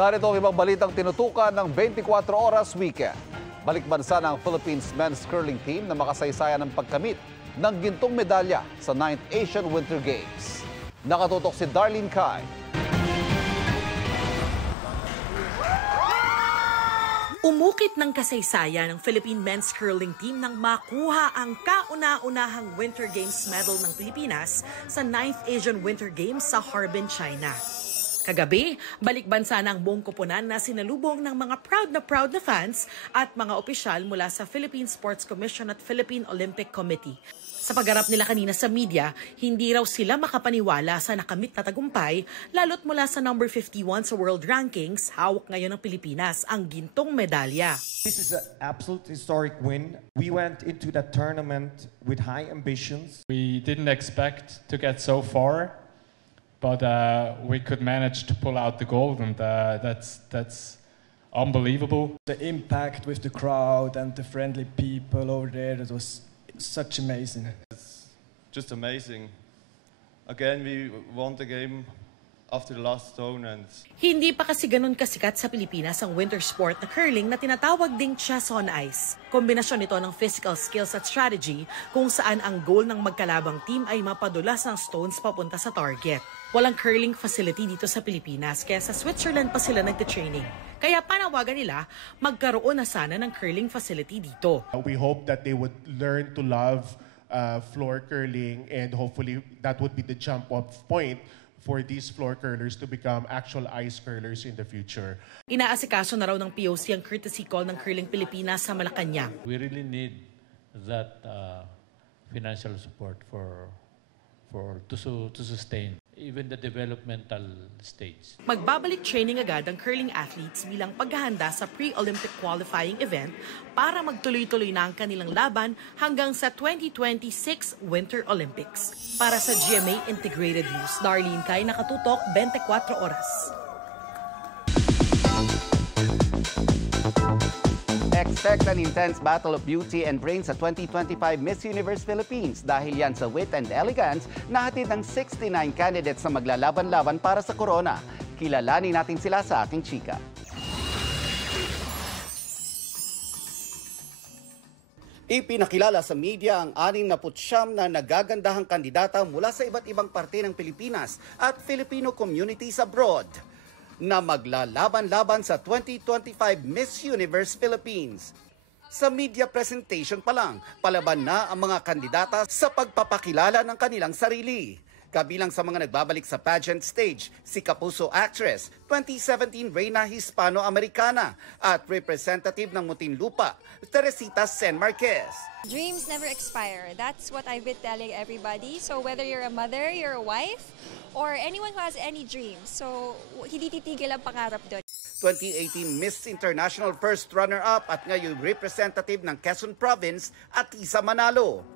Narito ang ibang balitang tinutukan ng 24 Oras Weekend. Balik bansa ng Philippines men's curling team na makasaysayan ng pagkamit ng gintong medalya sa 9th Asian Winter Games. Nakatutok si Darlene Kai. Umukit ng kasaysayan ng Philippine men's curling team nang makuha ang kauna-unahang Winter Games medal ng Pilipinas sa 9th Asian Winter Games sa Harbin, China. Kagabi, balik bansa na ang buong koponan na sinalubong ng mga proud na fans at mga opisyal mula sa Philippine Sports Commission at Philippine Olympic Committee. Sa pagharap nila kanina sa media, hindi raw sila makapaniwala sa nakamit na tagumpay, lalo't mula sa number 51 sa world rankings, hawak ngayon ng Pilipinas ang gintong medalya. This is an absolute historic win. We went into that tournament with high ambitions. We didn't expect to get so far, but we could manage to pull out the gold, and that's unbelievable. The impact with the crowd and the friendly people over there, that was such amazing. It's just amazing. Again, we won the game after the last stone and Hindi pa kasi ganun kasikat sa Pilipinas ang winter sport na curling na tinatawag ding chess on ice. Kombinasyon nito ng physical skills at strategy kung saan ang goal ng magkalabang team ay mapadulas ng stones papunta sa target. Walang curling facility dito sa Pilipinas kaya sa Switzerland pa sila nagte-training. Kaya panawagan nila magkaroon na sana ng curling facility dito. We hope that they would learn to love floor curling, and hopefully that would be the jump-off point for these floor curlers to become actual ice curlers in the future. Inaasikaso na raw ng POC ang courtesy call ng Curling Pilipinas sa Malacanang. We really need that financial support to sustain even the developmental stage. Magbabalik training agad ang curling athletes bilang paghahanda sa pre-Olympic qualifying event para magtuloy-tuloy na ang kanilang laban hanggang sa 2026 Winter Olympics. Para sa GMA Integrated News, Darlene Kai, nakatutok 24 Oras. Expect an intense battle of beauty and brains sa 2025 Miss Universe Philippines dahil yan sa wit and elegance na hatid ng 69 candidates na maglalaban-laban para sa corona. Kilalanin natin sila sa aking chika. Ipinakilala sa media ang 69 na nagagandahang kandidata mula sa iba't ibang parte ng Pilipinas at Filipino communities abroad na maglalaban-laban sa 2025 Miss Universe Philippines. Sa media presentation pa lang, palaban na ang mga kandidata sa pagpapakilala ng kanilang sarili. Kabilang sa mga nagbabalik sa pageant stage, si Kapuso actress, 2017 Reyna Hispano-Americana at representative ng Muntinlupa, Teresita Sen Marquez. Dreams never expire. That's what I've been telling everybody. So whether you're a mother, you're a wife, or anyone who has any dreams, so hindi titigil ang pangarap doon. 2018 Miss International First Runner-Up at ngayon representative ng Quezon Province, Atisa Manalo.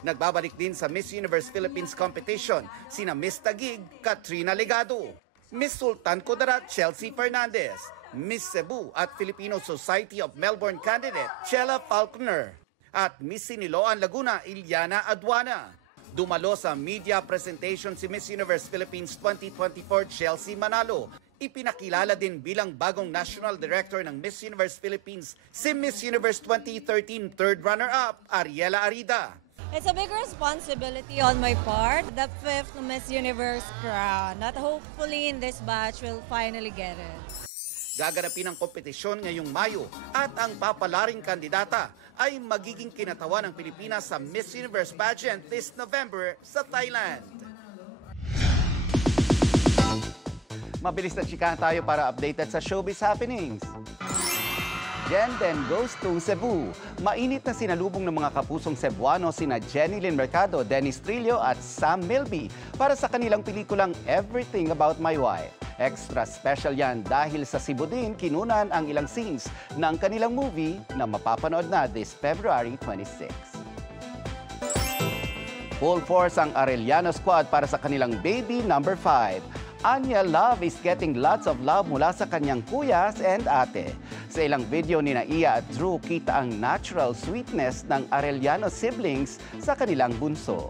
Nagbabalik din sa Miss Universe Philippines competition sina Miss Taguig, Katrina Legado, Miss Sultan Kudarat, Chelsea Fernandez, Miss Cebu at Filipino Society of Melbourne candidate, Chela Falconer, at Miss Siniloan Laguna, Iliana Aduana. Dumalo sa media presentation si Miss Universe Philippines 2024 Chelsea Manalo. Ipinakilala din bilang bagong National Director ng Miss Universe Philippines si Miss Universe 2013 third runner-up, Ariela Arida. It's a big responsibility on my part. The 5th Miss Universe crown. That hopefully in this batch we'll finally get it. Gaganapin ang kompetisyon ngayong Mayo at ang papalaring kandidata ay magiging kinatawan ng Pilipinas sa Miss Universe pageant this November sa Thailand. Mabilis na chikahan tayo para updated sa showbiz happenings. Jen then goes to Cebu. Mainit na sinalubong ng mga kapusong Cebuano sina Jenny Lynn Mercado, Dennis Trillo at Sam Milby para sa kanilang pelikulang Everything About My Wife. Extra special yan dahil sa Cebu din kinunan ang ilang scenes ng kanilang movie na mapapanood na this February 26. Full force ang Arellano squad para sa kanilang baby number 5. Anya Love is getting lots of love mula sa kanyang kuyas and ate. Sa ilang video ni Iya at Drew, kita ang natural sweetness ng Arellano siblings sa kanilang bunso.